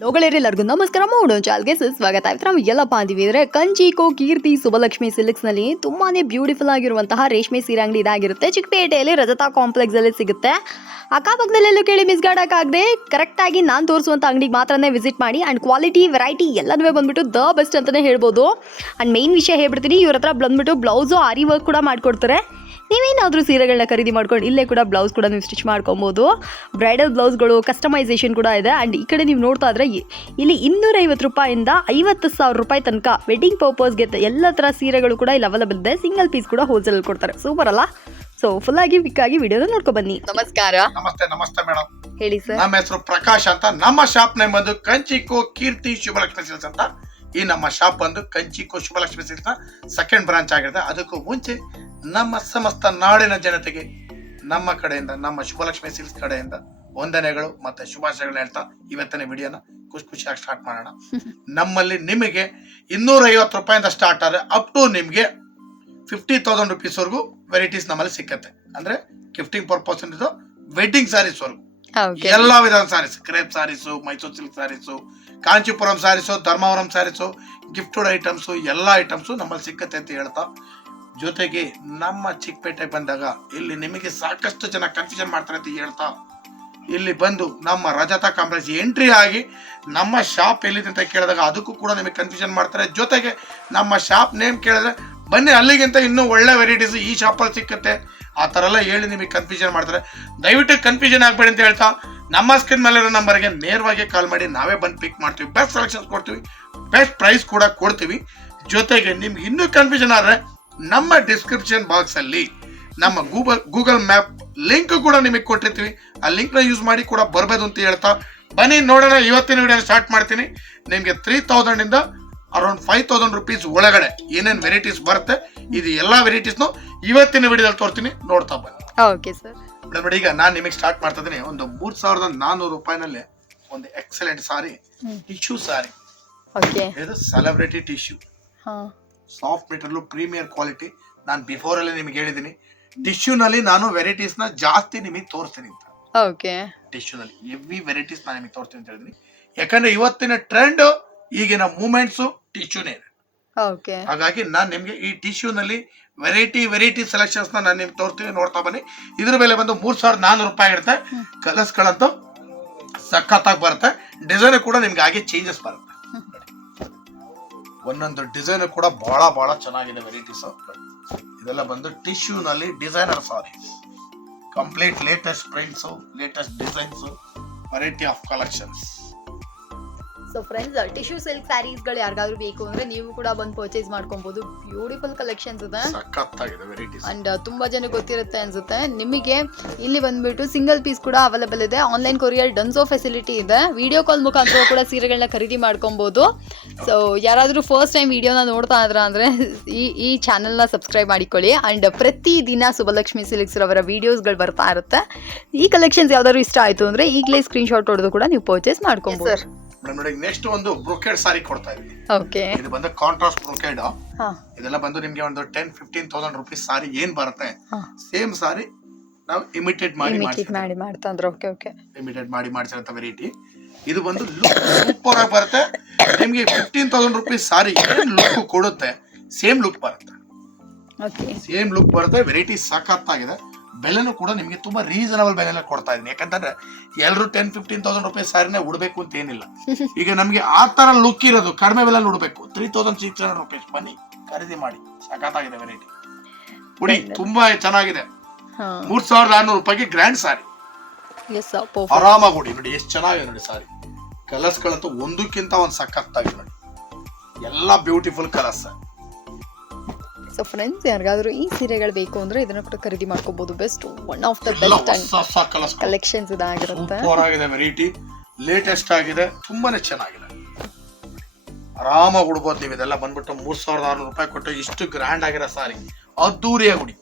ಲೋಗಳೆರೆಲ್ಲರಿಗೂ ನಮಸ್ಕಾರ. ಮೂಡು ಚಾಲ್ಗೆ ಸ್ವಾಗತ ಆಯ್ತು ನಾವು ಎಲ್ಲ ಬಾಂಧಿವಿದ್ರೆ ಕಂಚಿಕೋ ಕೀರ್ತಿ ಸುಬಲಕ್ಷ್ಮಿ ಸಿಲ್ಕ್ಸ್ನಲ್ಲಿ ತುಂಬಾನೇ ಬ್ಯೂಟಿಫುಲ್ ಆಗಿರುವಂತಹ ರೇಷ್ಮೆ ಸೀರೆ ಅಂಗಡಿ ಇದಾಗಿರುತ್ತೆ. ಚಿಕ್ಕಪೇಟೆಯಲ್ಲಿ ರಜತಾ ಕಾಂಪ್ಲೆಕ್ಸ್ ಅಲ್ಲಿ ಸಿಗುತ್ತೆ ಅಕ್ಕಪಕ್ಕದಲ್ಲೆಲ್ಲೂ ಕೇಳಿ ಮಿಸ್ಗಾಡಕ್ಕಾಗದೆ ಕರೆಕ್ಟಾಗಿ ನಾನು ತೋರಿಸುವಂಥ ಅಂಗಡಿಗೆ ಮಾತ್ರನೇ ವಿಸಿಟ್ ಮಾಡಿ ಆ್ಯಂಡ್ ಕ್ವಾಲಿಟಿ ವೆರೈಟಿ ಎಲ್ಲನೂ ಬಂದ್ಬಿಟ್ಟು ದ ಬೆಸ್ಟ್ ಅಂತಲೇ ಹೇಳ್ಬೋದು. ಆ್ಯಂಡ್ ಮೇನ್ ವಿಷಯ ಹೇಳ್ಬಿಡ್ತೀನಿ, ಇವ್ರ ಹತ್ರ ಬಂದ್ಬಿಟ್ಟು ಬ್ಲೌಸು ಆರಿ ವರ್ಕ್ ಕೂಡ ಮಾಡಿಕೊಡ್ತಾರೆ. ನೀವೇನಾದರೂ ಸೀರೆಗಳನ್ನ ಖರೀದಿ ಮಾಡ್ಕೊಂಡು ಇಲ್ಲೇ ಕೂಡ ಬ್ಲೌಸ್ ಕೂಡ ನೀವು ಸ್ಟಿಚ್ ಮಾಡ್ಕೊಬೋದು. ಬ್ರೈಡಲ್ ಬ್ಲೌಸ್ಗಳು ಕಸ್ಟಮೈಸೇಷನ್ ಕೂಡ ಇದೆ. ಆ್ಯಂಡ್ ಈ ಕಡೆ ನೀವು ನೋಡ್ತಾ ಇದ್ರೆ ಇಲ್ಲಿ ಇನ್ನೂರೈವತ್ತು ರೂಪಾಯಿಂದ ಐವತ್ತು ಸಾವಿರ ರೂಪಾಯಿ ತನಕ ವೆಡ್ಡಿಂಗ್ ಪರ್ಪಸ್ಗೆ ಎಲ್ಲ ಥರ ಸೀರೆಗಳು ಕೂಡ ಇಲ್ಲಿ ಅವೈಲಬಲ್ ಇದೆ. ಸಿಂಗಲ್ ಪೀಸ್ ಕೂಡ ಹೋಲ್ಸೇಲ್ ಕೊಡ್ತಾರೆ. ಸೂಪರ್ ಅಲ್ಲ? ಸೊ ಫುಲ್ ಆಗಿ ಪಿಕ್ ಆಗಿ ವಿಡಿಯೋನ ನೋಡ್ಕೊ ಬನ್ನಿ. ನಮಸ್ಕಾರ. ನಮಸ್ತೆ ನಮಸ್ತೆ ಮೇಡಮ್ ಹೇಳಿ ಸರ್ ನಮ್ಮ ಹೆಸರು ಪ್ರಕಾಶ್ ಅಂತ. ನಮ್ಮ ಶಾಪ್ ನೇಮ್ ಬಂದು ಕಂಚಿಕೋ ಕೀರ್ತಿ ಶುಭಲಕ್ಷ್ಮಿ ಸಿಲ್ಸ್ ಅಂತ. ಈ ನಮ್ಮ ಶಾಪ್ ಬಂದು ಕಂಚಿಕೋ ಶುಭಲಕ್ಷ್ಮಿ ಸಿಲ್ಸ್ನ ಸೆಕೆಂಡ್ ಬ್ರಾಂಚ್ ಆಗಿದೆ ಅದಕ್ಕೂ ಮುಂಚೆ ನಮ್ಮ ಸಮಸ್ತ ನಾಡಿನ ಜನತೆಗೆ ನಮ್ಮ ಕಡೆಯಿಂದ ನಮ್ಮ ಶುಭಲಕ್ಷ್ಮಿ ಸಿಲ್ಸ್ ಕಡೆಯಿಂದ ವಂದನೆಗಳು ಮತ್ತೆ ಶುಭಾಶಯಗಳನ್ನ ಹೇಳ್ತಾ ಇವತ್ತಿನ ವಿಡಿಯೋನ ಖುಷಿ ಖುಷಿಯಾಗಿ ಸ್ಟಾರ್ಟ್ ಮಾಡೋಣ. ನಮ್ಮಲ್ಲಿ ನಿಮಗೆ ಇನ್ನೂರ ಐವತ್ತು ರೂಪಾಯಿಂದ ಸ್ಟಾರ್ಟ್ ಆದ್ರೆ ಅಪ್ ಟು ನಿಮಗೆ ಫಿಫ್ಟಿ ತೌಸಂಡ್ ರುಪೀಸ್ವರೆಗೂ ವೆರೈಟೀಸ್ ನಮ್ಮಲ್ಲಿ ಸಿಕ್ಕತ್ತೆ. ಅಂದ್ರೆ ಗಿಫ್ಟಿಂಗ್ ಪರ್ಪಸ್ ಇದು ವೆಡ್ಡಿಂಗ್ ಸ್ಯಾರೀಸ್ ವರೆಗೂ. ಓಕೆ ಎಲ್ಲಾ ವಿಧದ saris crepe saris Mysore silk saris Kanchipuram saris Dharmavaram saris gifted items ಎಲ್ಲ ಐಟಮ್ಸು ನಮ್ಮಲ್ಲಿ ಸಿಕ್ಕತ್ತೆ ಅಂತ ಹೇಳ್ತಾ ಜೊತೆಗೆ ನಮ್ಮ ಚಿಕ್ಕಪೇಟೆ ಬಂದಾಗ ಇಲ್ಲಿ ನಿಮಗೆ ಸಾಕಷ್ಟು ಜನ ಕನ್ಫ್ಯೂಷನ್ ಮಾಡ್ತಾರೆ ಅಂತ ಹೇಳ್ತಾ, ಇಲ್ಲಿ ಬಂದು ನಮ್ಮ ರಜತ ಕಾಂಪ್ಲೆಕ್ಸ್ ಎಂಟ್ರಿ ಆಗಿ ನಮ್ಮ ಶಾಪ್ ಎಲ್ಲಿದೆ ಅಂತ ಕೇಳಿದಾಗ ಅದಕ್ಕೂ ಕೂಡ ನಿಮಗೆ ಕನ್ಫ್ಯೂಷನ್ ಮಾಡ್ತಾರೆ. ಜೊತೆಗೆ ನಮ್ಮ ಶಾಪ್ ನೇಮ್ ಕೇಳಿದ್ರೆ, ಬನ್ನಿ ಅಲ್ಲಿಗಿಂತ ಇನ್ನೂ ಒಳ್ಳೆ ವೆರೈಟೀಸ್ ಈ ಶಾಪಲ್ಲಿ ಸಿಕ್ಕುತ್ತೆ. ಆ ಥರ ಎಲ್ಲ ಹೇಳಿ ನಿಮಗೆ ಕನ್ಫ್ಯೂಷನ್ ಮಾಡ್ತಾರೆ. ದಯವಿಟ್ಟು ಕನ್ಫ್ಯೂಷನ್ ಆಗಬೇಡಿ ಅಂತ ಹೇಳ್ತಾ, ನಮ್ಮ ಸ್ಕ್ರೀನ್ ಇರೋ ನಂಬರ್ಗೆ ನೇರವಾಗಿ ಕಾಲ್ ಮಾಡಿ, ನಾವೇ ಬಂದು ಪಿಕ್ ಮಾಡ್ತೀವಿ. ಬೆಸ್ಟ್ ಸೆಲೆಕ್ಷನ್ಸ್ ಕೊಡ್ತೀವಿ. ಬೆಸ್ಟ್ ಪ್ರೈಸ್ ಕೂಡ ಕೊಡ್ತೀವಿ. ಜೊತೆಗೆ ನಿಮ್ಗೆ ಇನ್ನೂ ಕನ್ಫ್ಯೂಷನ್ ಆದರೆ ನಮ್ಮ ಡಿಸ್ಕ್ರಿಪ್ಷನ್ ಬಾಕ್ಸ್ ಅಲ್ಲಿ ನಮ್ಮ ಗೂಗಲ್ ಗೂಗಲ್ ಮ್ಯಾಪ್ ಲಿಂಕ್ ಕೂಡ ನಿಮಗೆ ಕೊಟ್ಟಿರ್ತೀವಿ. ಆ ಲಿಂಕ್ನ ಯೂಸ್ ಮಾಡಿ ಕೂಡ ಬರ್ಬೋದು ಅಂತ ಹೇಳ್ತಾ ಬನ್ನಿ ನೋಡೋಣ. ಇವತ್ತಿನ ವಿಡಿಯೋ ಸ್ಟಾರ್ಟ್ ಮಾಡ್ತೀನಿ. ನಿಮಗೆ ತ್ರೀ ತೌಸಂಡಿಂದ ಅರೌಂಡ್ ಫೈವ್ ತೌಸಂಡ್ ರುಪೀಸ್ ಒಳಗಡೆ ಏನೇನು ವೆರೈಟೀಸ್ ಬರುತ್ತೆ ಇದು ಎಲ್ಲ ವೆರೈಟೀಸ್ನು ಇವತ್ತಿನ ವಿಡಿಯೋದಲ್ಲಿ ತೋರ್ತೀನಿ. ನೋಡ್ತಾ ಬನ್ನಿ. ಓಕೆ ಸರ್ ಮೇಡಮ್ ಈಗ ನಾನು ನಿಮಗೆ ಸ್ಟಾರ್ಟ್ ಮಾಡ್ತಾ ಇದ್ದೀನಿ. ಒಂದು ಮೂರು ಸಾವಿರದ ನಾನ್ನೂರು ರೂಪಾಯಿನಲ್ಲಿ ಒಂದು excellent sari. Tissue sari okay ಇದು ಸೆಲೆಬ್ರಿಟಿ ಟಿಶ್ಯೂ ಹಾಂ. Soft material premier quality. ನಾನು ಬಿಫೋರ್ ಅಲ್ಲಿ ನಿಮ್ಗೆ ಹೇಳಿದ್ದೀನಿ ಟಿಶ್ಯೂನಲ್ಲಿ ನಾನು ವೆರೈಟೀಸ್ನ ಜಾಸ್ತಿ ನಿಮಗೆ ತೋರಿಸ್ತೀನಿ ಅಂತ. ಓಕೆ. ಟಿಶ್ಯೂನಲ್ಲಿ ಎವ್ರಿ ವೆರೈಟೀಸ್ ನಾನು ನಿಮಗೆ ತೋರಿಸ್ತೀನಿ ಅಂತ ಹೇಳಿದ್ದೀನಿ ಯಾಕಂದ್ರೆ ಇವತ್ತಿನ ಟ್ರೆಂಡ್ ಈಗಿನ ಮೂಮೆಂಟ್ಸ್ ಟಿಶ್ಯೂನೇ ಇದೆ ಓಕೆ. ಹಾಗಾಗಿ ನಾನು ನಿಮಗೆ ಈ ಟಿಶ್ಯೂನಲ್ಲಿ ವೆರೈಟಿ ವೆರೈಟಿ ಸೆಲೆಕ್ಷನ್ಸ್ ನಾನು ನಿಮ್ಗೆ ತೋರ್ತೀನಿ ನೋಡ್ತಾ ಬನ್ನಿ. ಇದ್ರ ಮೇಲೆ ಬಂದು ಮೂರ್ ಸಾವಿರದ ನಾನ್ನೂರು ರೂಪಾಯಿ ಇರುತ್ತೆ. ಕಲರ್ಸ್ಗಳಂತೂ ಸಖತ್ತಾಗಿ ಬರುತ್ತೆ. ಡಿಸೈನ್ ಕೂಡ ನಿಮ್ಗೆ ಹಾಗೆ ಚೇಂಜಸ್ ಬರುತ್ತೆ. ಒಂದೊಂದು ಡಿಸೈನ್ ಕೂಡ ಬಹಳ ಬಹಳ ಚೆನ್ನಾಗಿದೆ ವೆರೈಟೀಸ್ ಇದೆಲ್ಲ ಬಂದು ಟಿಶ್ಯೂನಲ್ಲಿ designer sari. Complete latest prints latest designs variety of collections so friends tissue silk ಸ್ಯಾರೀಸ್ಗಳು ಯಾರಿಗಾದ್ರೂ ಬೇಕು ಅಂದ್ರೆ ನೀವು ಕೂಡ ಬಂದು ಪರ್ಚೇಸ್ ಮಾಡ್ಕೊಬಹುದು ಬ್ಯೂಟಿಫುಲ್ ಕಲೆಕ್ಷನ್ಸ್ ಇದೆ. ಅಂಡ್ ತುಂಬಾ ಜನ ಗೊತ್ತಿರುತ್ತೆ ಅನ್ಸುತ್ತೆ. ನಿಮಗೆ ಇಲ್ಲಿ ಬಂದ್ಬಿಟ್ಟು ಸಿಂಗಲ್ ಪೀಸ್ ಕೂಡ ಅವೈಲೇಬಲ್ ಇದೆ. ಆನ್ಲೈನ್ ಕೊರಿಯರ್ ಡನ್ಸೋ ಫೆಸಿಲಿಟಿ ಇದೆ. ವಿಡಿಯೋ ಕಾಲ್ ಮುಖಾಂತರ ಕೂಡ ಸೀರೆಗಳನ್ನ ಖರೀದಿ ಮಾಡ್ಕೊಬಹುದು ಸೊ ಯಾರಾದರೂ ಫಸ್ಟ್ ಟೈಮ್ ವಿಡಿಯೋನ ನೋಡ್ತಾ ಇದ್ರ ಅಂದ್ರೆ ಈ ಈ ಚಾನೆಲ್ನ ಸಬ್ಸ್ಕ್ರೈಬ್ ಮಾಡಿಕೊಳ್ಳಿ. ಅಂಡ್ ಪ್ರತಿ ದಿನ ಸುಬಲಕ್ಷ್ಮಿ ಸಿಲ್ಕ್ಸ್ ರವರ ವಿಡಿಯೋಸ್ಗಳು ಬರ್ತಾ ಇರುತ್ತೆ. ಈ ಕಲೆಕ್ಷನ್ಸ್ ಯಾವ್ದಾದ್ರು ಇಷ್ಟ ಆಯ್ತು ಅಂದ್ರೆ ಈಗಲೇ ಸ್ಕ್ರೀನ್ ಶಾಟ್ ಹೊಡೆದು ಕೂಡ ನೀವು ಪರ್ಚೇಸ್ ಮಾಡ್ಕೊಬಹುದು ಮೇಡಮ್ ನೋಡಿ ನೆಕ್ಸ್ಟ್ ಒಂದು ಬ್ರೊಕೇಡ್ ಸಾರಿ ಕೊಡ್ತಾ ಇದ್ದೀವಿ ಓಕೆ ಇದು ಬಂದು ಕಾಂಟ್ರಾಸ್ಟ್ ಬ್ರೊಕೇಡ್ ಹಾ. ಇದೆಲ್ಲ ಬಂದು ನಿಮ್ಗೆ ಒಂದು ten fifteen thousand rupees sari ಏನ್ ಬರುತ್ತೆ? ಹಾ. ಸೇಮ್ ಸಾರಿ ನಾವು ಇಮಿಟೇಟ್ ಮಾಡಿ ಇಮಿಟೇಟ್ ಮಾಡಿ ಮಾಡ್ತಾ ಓಕೆ ಓಕೆ ಇಮಿಟೇಟ್ ಮಾಡಿ ವೆರೈಟಿ ಇದು ಬಂದು ಲುಕ್ ಸೂಪರ್ ಆಗಿ ಬರುತ್ತೆ. ನಿಮ್ಗೆ ಫಿಫ್ಟೀನ್ ತೌಸಂಡ್ ರುಪೀಸ್ ಸಾರಿ ಏನ್ ಲುಕ್ ಕೊಡುತ್ತೆ ಸೇಮ್ ಲುಕ್ ಬರುತ್ತೆ. ಓಕೆ ಸೇಮ್ ಲುಕ್ ಬರುತ್ತೆ ವೆರೈಟಿ ಸಖತ್ತಾಗಿದೆ ಬೆಲೆನೂ ಕೂಡ ನಿಮಗೆ ತುಂಬಾ ರೀಸನಬಲ್ ಬೆಲೆಲ್ಲ ಕೊಡ್ತಾ ಇದ್ದೀನಿ. ಯಾಕಂತಂದ್ರೆ ಎಲ್ಲರೂ ಟೆನ್ ಫಿಫ್ಟೀನ್ ತೌಸಂಡ್ ರುಪೀಸ್ ಸಾರಿನೇ ಉಡಬೇಕು ಅಂತ ಏನಿಲ್ಲ. ಈಗ ನಮಗೆ ಆ ತರ ಲುಕ್ ಇರೋದು ಕಡಿಮೆ ಬೆಲೆ ಉಡಬೇಕು. Three thousand six hundred rupees ಬನ್ನಿ ಖರೀದಿ ಮಾಡಿ. ಸಖತ್ತಾಗಿದೆ ವೆರೈಟಿ ಉಡಿ ತುಂಬಾ ಚೆನ್ನಾಗಿದೆ. ಮೂರ್ ಸಾವಿರದ ಆರ್ನೂರು ರೂಪಾಯಿಗೆ ಗ್ರ್ಯಾಂಡ್ ಸಾರಿ ಆರಾಮಾಗಿ ಉಡಿ. ನೋಡಿ ಎಷ್ಟು ಚೆನ್ನಾಗಿದೆ ನೋಡಿ ಸಾರಿ ಕಲರ್ಸ್ ಗಳಂತೂ ಒಂದಕ್ಕಿಂತ ಒಂದು ಸಖತ್ತಾಗಿದೆ ನೋಡಿ. ಎಲ್ಲ ಬ್ಯೂಟಿಫುಲ್ ಕಲರ್ಸ್ ಸೊ ಫ್ರೆಂಡ್ಸ್ ಯಾರಿಗಾದ್ರೂ ಈ ಸೀರೆಗಳು ಬೇಕು ಅಂದ್ರೆ ಇದನ್ನ ಕೂಡ ಖರೀದಿ ಮಾಡ್ಕೋಬಹುದು best one of the best collections ಇದಾಗಿರುತ್ತೆ. ವೆರೈಟಿ ಲೇಟೆಸ್ಟ್ ಆಗಿದೆ. ತುಂಬಾನೇ ಚೆನ್ನಾಗಿದೆ. ಆರಾಮಾಗಿ ಉಡ್ಬೋದು ನೀವು. ಇದೆಲ್ಲ ಬಂದ್ಬಿಟ್ಟು ಮೂರ್ ಸಾವಿರದ ಆರ್ನೂರು ರೂಪಾಯಿ ಕೊಟ್ಟು ಇಷ್ಟು ಗ್ರ್ಯಾಂಡ್ ಆಗಿರೋ ಸಾರಿ ಅದ್ದೂರಿಯಾಗಿ ಉಡಿ.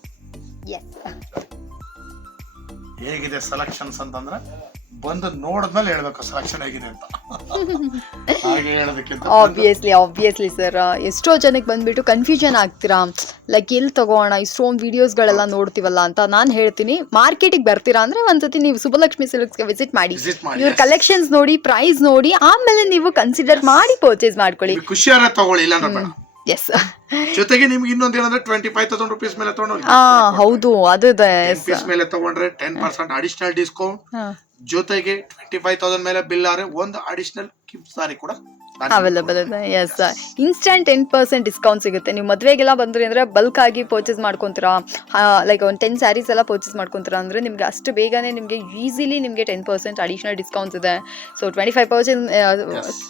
ಹೇಗಿದೆ ಸೆಲೆಕ್ಷನ್ಸ್ ಅಂತಂದ್ರೆ ಬಂದು ನೋಡಿದ್ಮೇಲೆ ಹೇಳ್ಬೇಕು ಸೆಲೆಕ್ಷನ್ ಆಗಿದೆ ಅಂತ. ಹಾಗೆ ಹೇಳೋದಕ್ಕಿಂತ ಆಬ್ವಿಯಸ್ಲಿ ಆಬ್ವಿಯಸ್ಲಿ ಸರ್ ಎಷ್ಟೋ ಜನಕ್ಕೆ ಬಂದ್ಬಿಟ್ಟು ಕನ್ಫ್ಯೂಷನ್ ಆಗ್ತೀರಾ? ಲೈಕ್ ಎಲ್ಲಿ ತಗೋಣ? ಇಷ್ಟೊಂದು ವಿಡಿಯೋಸ್ಗಳೆಲ್ಲ ನೋಡ್ತೀವಲ್ಲ ಅಂತ ನಾನು ಹೇಳ್ತೀನಿ. ಮಾರ್ಕೆಟಿಗೆ ಬರ್ತೀರಾ ಅಂದ್ರೆ ಒಂದ್ಸತಿ ನೀವು ಸುಬ್ಬಲಕ್ಷ್ಮಿ ಸಿಲ್ಕ್ಸ್ಗೆ ವಿಸಿಟ್ ಮಾಡಿ. ಇವ್ರ ಕಲೆಕ್ಷನ್ಸ್ ನೋಡಿ ಪ್ರೈಸ್ ನೋಡಿ ಆಮೇಲೆ ನೀವು ಕನ್ಸಿಡರ್ ಮಾಡಿ ಪರ್ಚೇಸ್ ಮಾಡ್ಕೊಳ್ಳಿ. ಖುಷಿಯಾರ ತಗೊಳ್ಳಿ ಇಲ್ಲ ಎಸ್ ಜೊತೆಗೆ ನಿಮ್ಗೆ ಇನ್ನೊಂದು ಏನಂದ್ರೆ ಟ್ವೆಂಟಿ ಫೈವ್ ತೌಸಂಡ್ ರುಪೀಸ್ ಮೇಲೆ ತಗೊಂಡು ಹೌದು ಅದು ಮೇಲೆ ತಗೊಂಡ್ರೆ ಟೆನ್ ಪರ್ಸೆಂಟ್ ಅಡಿಷನಲ್ ಡಿಸ್ಕೌಂಟ್ ಜೊತೆಗೆ ಟ್ವೆಂಟಿ ಫೈವ್ ತೌಸಂಡ್ ಮೇಲೆ ಬಿಲ್ ಆದ್ರೆ ಒಂದು ಅಡಿಷನಲ್ ಗಿಫ್ಟ್ ಸಾರಿ ಕೂಡ ಅವೈಲಬಲ್ ಇದೆ. Yes instant ten percent discount ಸಿಗುತ್ತೆ. ನೀವು ಮದುವೆಗೆಲ್ಲ ಬಂದ್ರಿ ಅಂದ್ರೆ ಬಲ್ಕ್ ಆಗಿ ಪರ್ಚೇಸ್ ಮಾಡ್ಕೊಂತೀರಾ? ಲೈಕ್ ಒಂದು ಟೆನ್ ಸ್ಯಾರೀಸ್ ಎಲ್ಲ ಪರ್ಚೇಸ್ ಮಾಡ್ಕೊಂತೀರಾ ಅಂದ್ರೆ ನಿಮ್ಗೆ ಅಷ್ಟು ಬೇಗನೆ ನಿಮಗೆ ಈಸಿಲಿ ನಿಮಗೆ ಟೆನ್ ಪರ್ಸೆಂಟ್ ಅಡಿಷನಲ್ ಡಿಸ್ಕೌಂಟ್ಸ್ ಇದೆ. So twenty five percent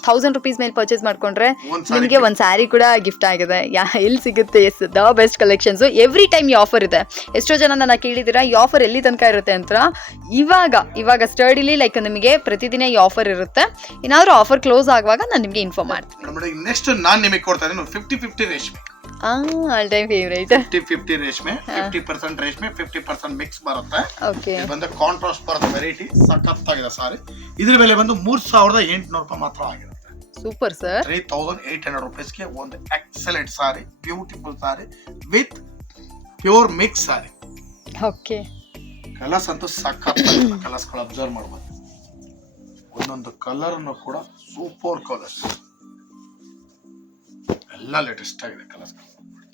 thousand rupees ಮೇಲೆ ಪರ್ಚೇಸ್ ಮಾಡ್ಕೊಂಡ್ರೆ ನಿಮಗೆ ಒಂದು ಸ್ಯಾರಿ ಕೂಡ ಗಿಫ್ಟ್ ಆಗಿದೆ. ಯಾ ಎಲ್ಲಿ ಸಿಗುತ್ತೆ? Yes the best collections every time ಈ ಆಫರ್ ಇದೆ. ಎಷ್ಟೋ ಜನ ನನ್ನ ಕೇಳಿದ್ದೀರಾ ಈ ಆಫರ್ ಎಲ್ಲಿ ತನಕ ಇರುತ್ತೆ ಅಂತ ಇವಾಗ ಇವಾಗ ಸ್ಟಡಿಲಿ ಲೈಕ್ ನಿಮಗೆ ಪ್ರತಿದಿನ ಈ ಆಫರ್ ಇರುತ್ತೆ. ಏನಾದರೂ ಆಫರ್ ಕ್ಲೋಸ್ ಆಗುವಾಗ ನಾನು ನಿಮಗೆ ಇನ್ಫಾರ್ಮ್ ಮಾಡ್ತೀನಿ. ಮೇಡಮ್ ನೆಕ್ಸ್ಟ್ ನಾನು ನಿಮಗೆ ಕೊಡ್ತಾ ಇದ್ದೀನಿ ಫಿಫ್ಟಿ ಫಿಫ್ಟಿ ರೇಷ್ಮೆ. All time favourite fifty fifty ರೇಷ್ಮೆ ಫಿಫ್ಟಿ ಪರ್ಸೆಂಟ್ ರೇಷ್ಮೆ ಫಿಫ್ಟಿ ಪರ್ಸೆಂಟ್ ಮಿಕ್ಸ್ ಬರುತ್ತೆ. ಓಕೆ ಇದು ಬಂದು ಕಾಂಟ್ರಾಸ್ಟ್ ಬರುತ್ತೆ ವೆರೈಟಿ ಸಖತ್ತಾಗಿದೆ ಸಾರಿ. ಇದ್ರ ಬೆಲೆ ಬಂದು ಮೂರ್ ಸಾವಿರದ ಎಂಟುನೂರು ರೂಪಾಯಿ ಮಾತ್ರ ಆಗಿದೆ. Super sir three thousand eight hundred ರುಪೀಸ್ಗೆ ಒಂದು excellent sari beautiful sari with pure mix sari. Okay colours ಅಂತೂ ಸಖತ್ ಕಲರ್ಸ್ಗಳು ಅಬ್ಸರ್ವ್ ಮಾಡ್ಬೋದು. ಒಂದೊಂದು ಕಲರ್ನು ಕೂಡ ಸೂಪರ್ ಕಲರ್ಸ್ ಎಲ್ಲ ಲೇಟೆಸ್ಟ್ ಆಗಿದೆ ಕಲರ್ಸ್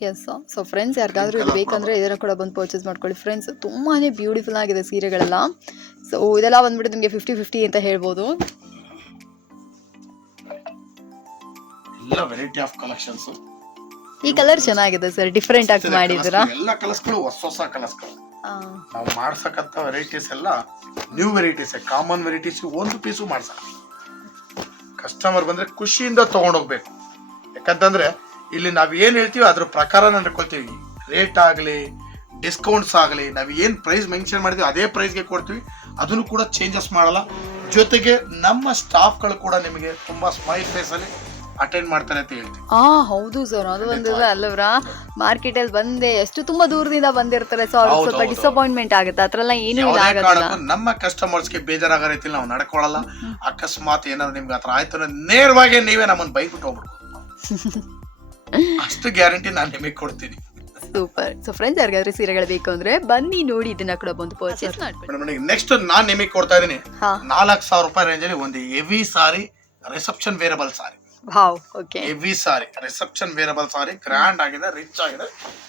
ಎಸ್ ಸೊ ಫ್ರೆಂಡ್ಸ್ ಯಾರಿಗಾದ್ರೂ ಇದು ಬೇಕಂದ್ರೆ ಇದರ ಕೂಡ ಬಂದು ಪರ್ಚೇಸ್ ಮಾಡ್ಕೊಳ್ಳಿ. ಫ್ರೆಂಡ್ಸ್ ತುಂಬಾ ಬ್ಯೂಟಿಫುಲ್ ಆಗಿದೆ ಸೀರೆಗಳೆಲ್ಲ. ಸೊ ಇದೆಲ್ಲ ಬಂದ್ಬಿಟ್ಟು ನಿಮಗೆ ಫಿಫ್ಟಿ ಫಿಫ್ಟಿ ಅಂತ ಹೇಳ್ಬೋದು. ಎಲ್ಲ ವೆರೈಟಿ ಆಫ್ ಕಲೆಕ್ಷನ್ಸ್ ಈ ಕಲರ್ ಚೆನ್ನಾಗಿದೆ ಸರ್ ಡಿಫ್ರೆಂಟ್ ಆಗಿ ಮಾಡಿದ್ದೀರಾ? ಎಲ್ಲ ಕಲರ್ಸ್ಗಳು ಹೊಸ ಹೊಸ ಕಲರ್ಸ್ಗಳು ನಾವು ಮಾಡ್ಸಕ್ಕಂಥ ವೆರೈಟೀಸ್ ಎಲ್ಲ ನ್ಯೂ ವೆರೈಟೀಸ್ ಕಾಮನ್ ವೆರೈಟೀಸ್ ಒಂದು ಪೀಸು ಮಾಡ್ಸ ಕಸ್ಟಮರ್ ಬಂದ್ರೆ ಖುಷಿಯಿಂದ ತಗೊಂಡೋಗ್ಬೇಕು. ಯಾಕಂತಂದ್ರೆ ಇಲ್ಲಿ ನಾವು ಏನು ಹೇಳ್ತೀವಿ ಅದ್ರ ಪ್ರಕಾರ ನಡ್ಕೊಳ್ತೀವಿ ರೇಟ್ ಆಗಲಿ ಡಿಸ್ಕೌಂಟ್ಸ್ ಆಗಲಿ, ನಾವು ಏನು ಪ್ರೈಸ್ ಮೆನ್ಷನ್ ಮಾಡಿದ್ವಿ ಅದೇ ಪ್ರೈಸ್ಗೆ ಕೊಡ್ತೀವಿ. ಅದನ್ನು ಕೂಡ ಚೇಂಜಸ್ ಮಾಡಲ್ಲ. ಜೊತೆಗೆ ನಮ್ಮ ಸ್ಟಾಫ್ಗಳು ಕೂಡ ನಿಮಗೆ ತುಂಬಾ ಸ್ಮೈಲ್ ಫೇಸ್ ಅಲ್ಲಿ ಅಟೆಂಡ್ ಮಾಡ್ತಾರೆ ಅಂತ ಹೇಳ್ತೀವಿ ಆ ಹೌದು ಸರ್. ಅದು ಒಂದು ಅಲ್ಲವ್ರ ಮಾರ್ಕೆಟ್ ಅಲ್ಲಿ ಬಂದೆ. ಎಷ್ಟು ತುಂಬಾ ದೂರದಿಂದ ಬಂದಿರ್ತಾರೆ. ಸೊ ಅವ್ರಿಗೆ ಸ್ವಲ್ಪ. ಡಿಸಪಾಯಿಂಟ್ಮೆಂಟ್ ಆಗುತ್ತೆ. ಅದ್ರೆಲ್ಲ ಏನು ಯಾವುದೇ ಆಗಲ್ಲ ಕಾರಣಕ್ಕೂ ನಮ್ಮ ಕಸ್ಟಮರ್ಸ್ಗೆ ಬೇಜಾರಾಗೋ ರೀತಿಲಿ ನಾವು ನಡ್ಕೊಳ್ಳಲ್ಲ. ಅಕಸ್ಮಾತ್ ಏನಾದ್ರು ನಿಮ್ಗೆ ಆತರ ಆಯ್ತು ಅಂದ್ರೆ ನೇರವಾಗಿ ನೀವೇ ನಮ್ಮನ್ನ ಬೈಕ್ಬಿಟ್ಟು ಹೋಗ್ಬಿಡ್ಬೋದು ಅಷ್ಟು ಗ್ಯಾರಂಟಿ ನಾನು ನಿಮಗೆ ಕೊಡ್ತೀನಿ. ಸೂಪರ್ ಸೊ ಫ್ರೆಂಡ್ಸ್ ಯಾರಿಗಾದ್ರೂ ಸೀರೆಗಳು ಬೇಕು ಅಂದ್ರೆ ಬನ್ನಿ ನೋಡಿ ಇದನ್ನ ಕೂಡ ಬಂದು ಪರ್ಚೇಸ್ ಮಾಡಿ ಮೇಡಮ್ ನೆಕ್ಸ್ಟ್ ನಾನು ನಿಮಗೆ ಕೊಡ್ತಾ ಇದ್ದೀನಿ. ಹಾ. ನಾಲ್ಕು ಸಾವಿರ ರೂಪಾಯಿ ರೇಂಜಲ್ಲಿ ಒಂದು heavy sari reception wearable sari wow okay heavy sari reception wearable sari grand ಆಗಿದೆ ರಿಚ್ ಆಗಿದೆ.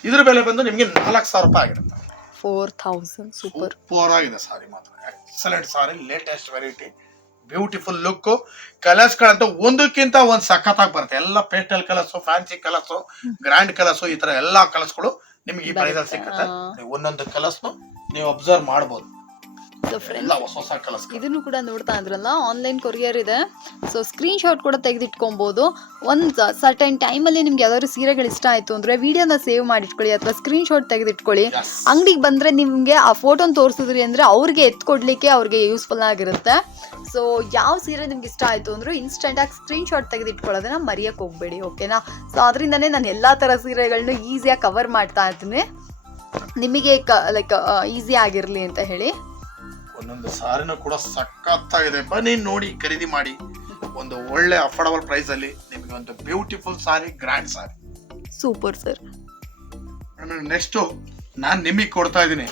ಇದ್ರ ಬೆಲೆ ಬಂದು ನಿಮಗೆ ನಾಲ್ಕು ಸಾವಿರ ರೂಪಾಯಿ ಆಗಿರುತ್ತೆ ಫೋರ್ ಥೌಸಂಡ್ ಸೂಪರ್ ಸೂಪರ್ ಆಗಿದೆ ಸಾರಿ ಮಾತ್ರ. Excellent sari latest variety beautiful look colours ಗಳಂತ ಒಂದಕ್ಕಿಂತ ಒಂದು ಸಖತ್ತಾಗಿ ಬರುತ್ತೆ. ಎಲ್ಲ pastel colours fancy colours grand colours ಈ ತರ ಎಲ್ಲಾ ಕಲರ್ಸ್ಗಳು ನಿಮ್ಗೆ ಈ ಪ್ರೈಸ್ ಅಲ್ಲಿ ಸಿಗುತ್ತೆ. ನೀವು ಒಂದೊಂದು ಕಲರ್ಸ್ನು ನೀವು ಅಬ್ಸರ್ವ್ ಮಾಡ್ಬೋದು. ಸೊ ಫ್ರೆಂಡ್ಸ್ ಇದನ್ನು ಕೂಡ ನೋಡ್ತಾ ಇದ್ರಲ್ಲ ಆನ್ಲೈನ್ ಕೊರಿಯರ್ ಇದೆ. ಸೊ ಸ್ಕ್ರೀನ್ ಶಾಟ್ ಕೂಡ ತೆಗೆದಿಟ್ಕೊಬೋದು. ಒಂದು ಸರ್ಟೈನ್ ಟೈಮಲ್ಲಿ ನಿಮ್ಗೆ ಯಾವ್ದಾದ್ರು ಸೀರೆಗಳು ಇಷ್ಟ ಆಯಿತು ಅಂದರೆ ವಿಡಿಯೋನ ಸೇವ್ ಮಾಡಿಟ್ಕೊಳ್ಳಿ ಅಥವಾ ಸ್ಕ್ರೀನ್ ಶಾಟ್ ತೆಗೆದಿಟ್ಕೊಳ್ಳಿ. ಅಂಗಡಿಗೆ ಬಂದರೆ ನಿಮಗೆ ಆ ಫೋಟೋನ ತೋರಿಸಿದ್ರಿ ಅಂದರೆ ಅವ್ರಿಗೆ ಎತ್ಕೊಡ್ಲಿಕ್ಕೆ ಅವ್ರಿಗೆ ಯೂಸ್ಫುಲ್ ಆಗಿರುತ್ತೆ. ಸೊ ಯಾವ ಸೀರೆ ನಿಮ್ಗೆ ಇಷ್ಟ ಆಯಿತು ಅಂದ್ರೆ ಇನ್ಸ್ಟೆಂಟಾಗಿ ಸ್ಕ್ರೀನ್ ಶಾಟ್ ತೆಗೆದಿಟ್ಕೊಳ್ಳೋದನ್ನ ಮರೆಯೋಕ್ಕೆ ಹೋಗ್ಬೇಡಿ ಓಕೆನಾ ಸೊ ಅದರಿಂದನೇ ನಾನು ಎಲ್ಲ ಥರ ಸೀರೆಗಳನ್ನೂ ಈಸಿಯಾಗಿ ಕವರ್ ಮಾಡ್ತಾ ಇರ್ತೀನಿ. ನಿಮಗೆ ಕ ಲೈಕ್ ಈಸಿ ಆಗಿರಲಿ ಅಂತ ಹೇಳಿ. ಒಂದೊಂದು ಸಾರಿನೂ ಕೂಡ ಸಖತ್ತಾಗಿದೆ. ಬನ್ನಿ ನೋಡಿ ಖರೀದಿ ಮಾಡಿ. ಒಂದು ಒಳ್ಳೆ ಅಫೋರ್ಡಬಲ್ ಪ್ರೈಸ್ ಅಲ್ಲಿ ನಿಮಗೆ ಒಂದು beautiful sari grand sari. Super sir next ನಾನ್ ನಿಮಗೆ ಕೊಡ್ತಾ ಇದ್ದೀನಿ.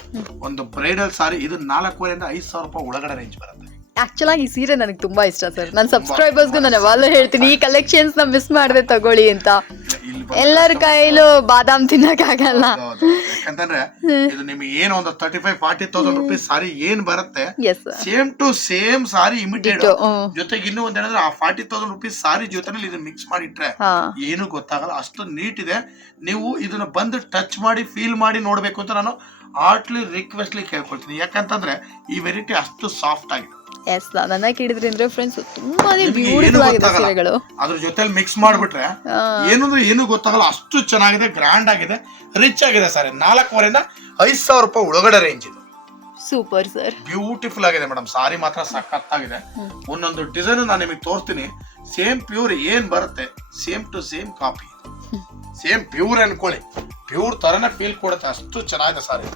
ಒಂದು ಬ್ರೈಡಲ್ ಸಾರಿ ಇದು ನಾಲ್ಕೂವರೆಯಿಂದ ಐದು ಸಾವಿರ ರೂಪಾಯಿ ಒಳಗಡೆ ರೇಂಜ್ ಬರುತ್ತೆ. ಆಕ್ಚುಲ್ ಆಗಿ ಈ ಸೀರೆ ನನಗೆ ತುಂಬಾ ಇಷ್ಟ ಸರ್ ನನ್ನ ಸಬ್ಸ್ಕ್ರೈಬರ್ಸ್ಗೂ ನಾನು ಯಾವಾಗಲೂ ಹೇಳ್ತೀನಿ ಈ ಕಲೆಕ್ಷನ್ಸ್ನ ಮಿಸ್ ಮಾಡದೆ ತಗೊಳ್ಳಿ ಅಂತ. ಎಲ್ಲರ ಕೈಲೂ ಬಾದಾಮ್ ತಿನ್ನಕ್ಕಾಗಲ್ಲ. ಯಾಕಂತಂದ್ರೆ ಇದು ನಿಮಗೆ ಏನು ಒಂದು thirty five forty thousand rupees sari ಏನ್ ಬರುತ್ತೆ yes same to same sari immediate ಜೊತೆಗೆ ಇನ್ನೂ ಒಂದ್ ಏನಂದ್ರೆ ಆ ಫಾರ್ಟಿ ತೌಸಂಡ್ ರುಪೀಸ್ ಸಾರಿ ಜೊತೆನಲ್ಲಿ ಇದನ್ನ ಮಿಕ್ಸ್ ಮಾಡಿಟ್ರೆ ಏನು ಗೊತ್ತಾಗಲ್ಲ. ಅಷ್ಟು ನೀಟ್ ಇದೆ. ನೀವು ಇದನ್ನ ಬಂದು ಟಚ್ ಮಾಡಿ ಫೀಲ್ ಮಾಡಿ ನೋಡ್ಬೇಕು ಅಂತ ನಾನು ಆರ್ಟ್ಲಿ ರಿಕ್ವೆಸ್ಟ್ಲಿ ಕೇಳ್ಕೊಳ್ತೀನಿ. ಯಾಕಂತಂದ್ರೆ ಈ ವೆರೈಟಿ ಅಷ್ಟು ಸಾಫ್ಟ್ ಆಗಿದೆ. ಎಸ್ ನನ್ನ ಕೇಳಿದ್ರಿ ಅಂದ್ರೆ ಫ್ರೆಂಡ್ಸ್ ನಿಮ್ಗೆ ಬ್ಯೂಟಿಫುಲ್ ಆಗಿದೆ ಸೀರೆಗಳು. ಅದ್ರ ಜೊತೆಲಿ ಮಿಕ್ಸ್ ಮಾಡ್ಬಿಟ್ರೆ ಏನು ಅಂದ್ರೆ ಏನು ಗೊತ್ತಾಗಲ್ಲ ಅಷ್ಟು ಚೆನ್ನಾಗಿದೆ ಗ್ರ್ಯಾಂಡ್ ಆಗಿದೆ ರಿಚ್ ಆಗಿದೆ ಸರ್. ನಾಲ್ಕುವರೆಯಿಂದ ಐದು ಸಾವಿರ ರೂಪಾಯಿ ಒಳಗಡೆ ರೇಂಜ್ ಇದು. ಸೂಪರ್ ಸರ್ ಬ್ಯೂಟಿಫುಲ್ ಆಗಿದೆ ಮೇಡಮ್ ಸಾರಿ ಮಾತ್ರ ಸಖತ್ತಾಗಿದೆ. ಒಂದೊಂದು ಡಿಸೈನ್ ನಾನು ನಿಮಗೆ ತೋರಿಸ್ತೀನಿ. ಸೇಮ್ ಪ್ಯೂರ್ ಏನ್ ಬರುತ್ತೆ same to same copy same pure ಅನ್ಕೊಳ್ಳಿ. ಪ್ಯೂರ್ ತರನೇ ಫೀಲ್ ಕೊಡುತ್ತೆ. ಅಷ್ಟು ಚೆನ್ನಾಗಿದೆ ಸಾರಿ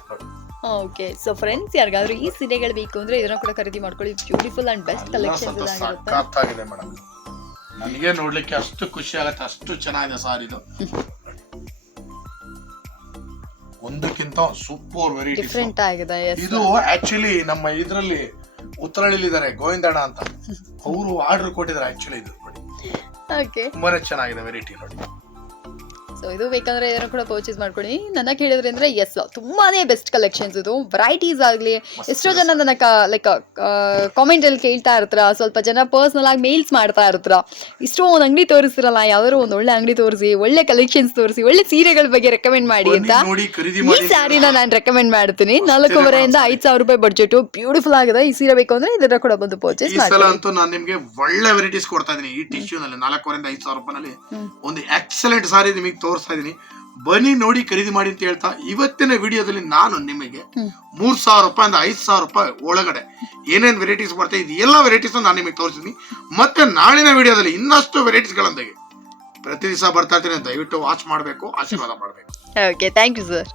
ಓಕೆ ಸೊ ಫ್ರೆಂಡ್ಸ್ ಯಾರಿಗಾದ್ರೂ ಈ ಸೀರೆಗಳು ಬೇಕು ಅಂದ್ರೆ ಇದನ್ನ ಕೂಡ ಖರೀದಿ ಮಾಡ್ಕೊಳ್ಳಿ. ಬ್ಯೂಟಿಫುಲ್ ಅಂಡ್ ಬೆಸ್ಟ್ ಕಲೆಕ್ಷನ್ ಸಖತ್ತಾಗಿದೆ ಮೇಡಮ್. ನನಗೆ ನೋಡ್ಲಿಕ್ಕೆ ಅಷ್ಟು ಖುಷಿ ಆಗತ್ತೆ ಅಷ್ಟು ಚೆನ್ನಾಗಿದೆ ಸಾರ್ ಇದು. ಒಂದಕ್ಕಿಂತ ಸೂಪರ್ ವೆರೈಟಿ ಡಿಫ್ರೆಂಟ್ ಆಗಿದೆ ಇದು ಆಕ್ಚುಲಿ ನಮ್ಮ ಇದರಲ್ಲಿ ಉತ್ತರಳ್ಳಿಲಿದ್ದಾರೆ ಗೋವಿಂದಣ್ಣ ಅಂತ. ಅವರು ಆರ್ಡರ್ ಕೊಟ್ಟಿದ್ದಾರೆ ಆಕ್ಚುಲಿ ಇದು ನೋಡಿ. ಓಕೆ ತುಂಬಾನೇ ಚೆನ್ನಾಗಿದೆ ವೆರೈಟಿ ನೋಡಿ. ಸೊ ಇದು ಬೇಕಂದ್ರೆ ಏನೋ ಕೂಡ ಪರ್ಚೇಸ್ ಮಾಡ್ಕೊಳ್ಳಿ. ನನ್ನ ಕೇಳಿದ್ರೆ ಅಂದ್ರೆ ಎಸ್ ತುಂಬಾನೇ ಬೆಸ್ಟ್ ಕಲೆಕ್ಷನ್ಸ್ ಇದು. ವೆರೈಟೀಸ್ ಆಗಲಿ ಎಷ್ಟೋ ಜನ ನನ್ನ ಲೈಕ್ ಕಾಮೆಂಟ್ ಅಲ್ಲಿ ಕೇಳ್ತಾ ಇರ್ತಾರ. ಸ್ವಲ್ಪ ಜನ ಪರ್ಸ್ನಲ್ ಆಗಿ ಮೇಲ್ಸ್ ಮಾಡ್ತಾ ಇರ್ತಾರ. ಇಷ್ಟೋ ಒಂದು ಅಂಗಡಿ ತೋರಿಸ್ತಿರಲ್ಲ ಯಾವ್ದಾದ್ರು ಒಂದು ಒಳ್ಳೆ ಅಂಗಡಿ ತೋರಿಸಿ ಒಳ್ಳೆ ಕಲೆಕ್ಷನ್ಸ್ ತೋರಿಸಿ ಒಳ್ಳೆ ಸೀರೆಗಳ ಬಗ್ಗೆ ರೆಕಮೆಂಡ್ ಮಾಡಿ ಅಂತ. ಈ ಸಾರಿನ ಸ್ಯಾರಿನ ನಾನು ರೆಕಮೆಂಡ್ ಮಾಡ್ತೀನಿ. ನಾಲ್ಕೂವರೆಯಿಂದ ಐದು ಸಾವಿರ ರೂಪಾಯಿ ಬಡ್ಜೆಟ್ ಬ್ಯೂಟಿಫುಲ್ ಆಗಿದೆ. ಈ ಸೀರೆ ಬೇಕು ಅಂದ್ರೆ ಇದರ ಕೂಡ ಬಂದು ಪರ್ಚೇಸ್ ಮಾಡಿ ಅಂತೂ ನಾನು ನಿಮ್ಗೆ ಒಳ್ಳೆ ವೆರೈಟೀಸ್ ಕೊಡ್ತಾ ಇದೀನಿ ಈ ಟಿಶ್ಯೂ ನಲ್ಲಿ. ನಾಲ್ಕೂವರೆಯಿಂದ ಐದು ಸಾವಿರ ರೂಪಾಯಿನಲ್ಲಿ ಒಂದು ಎಕ್ಸಲೆಂಟ್ ಸಾರಿ ನಿಮಗೆ ತೋರಿಸ್ತಾ ಇದ್ದೀನಿ. ಬನ್ನಿ ನೋಡಿ ಖರೀದಿ ಮಾಡಿ ಅಂತ ಹೇಳ್ತಾ ಇವತ್ತಿನ ವಿಡಿಯೋದಲ್ಲಿ ನಾನು ನಿಮಗೆ ಮೂರ್ ಸಾವಿರ ರೂಪಾಯಿಂದ ಐದು ಸಾವಿರ ರೂಪಾಯಿ ಒಳಗಡೆ ಏನೇನ್ ವೆರೈಟೀಸ್ ಬರ್ತಾ ಇದೆ ಎಲ್ಲ ವೆರೈಟೀಸ್ ನಾನು ನಿಮಗೆ ತೋರಿಸಿದ್ದೀನಿ ಮತ್ತೆ ನಾಳಿನ ವಿಡಿಯೋದಲ್ಲಿ ಇನ್ನಷ್ಟು ವೆರೈಟೀಸ್ ಗಳೊಂದಿಗೆ ಪ್ರತಿ ದಿವಸ ಬರ್ತಾ ಇರ್ತೀನಿ. ದಯವಿಟ್ಟು ವಾಚ್ ಮಾಡಬೇಕು ಆಶೀರ್ವಾದ ಮಾಡಬೇಕು. Okay thank you sir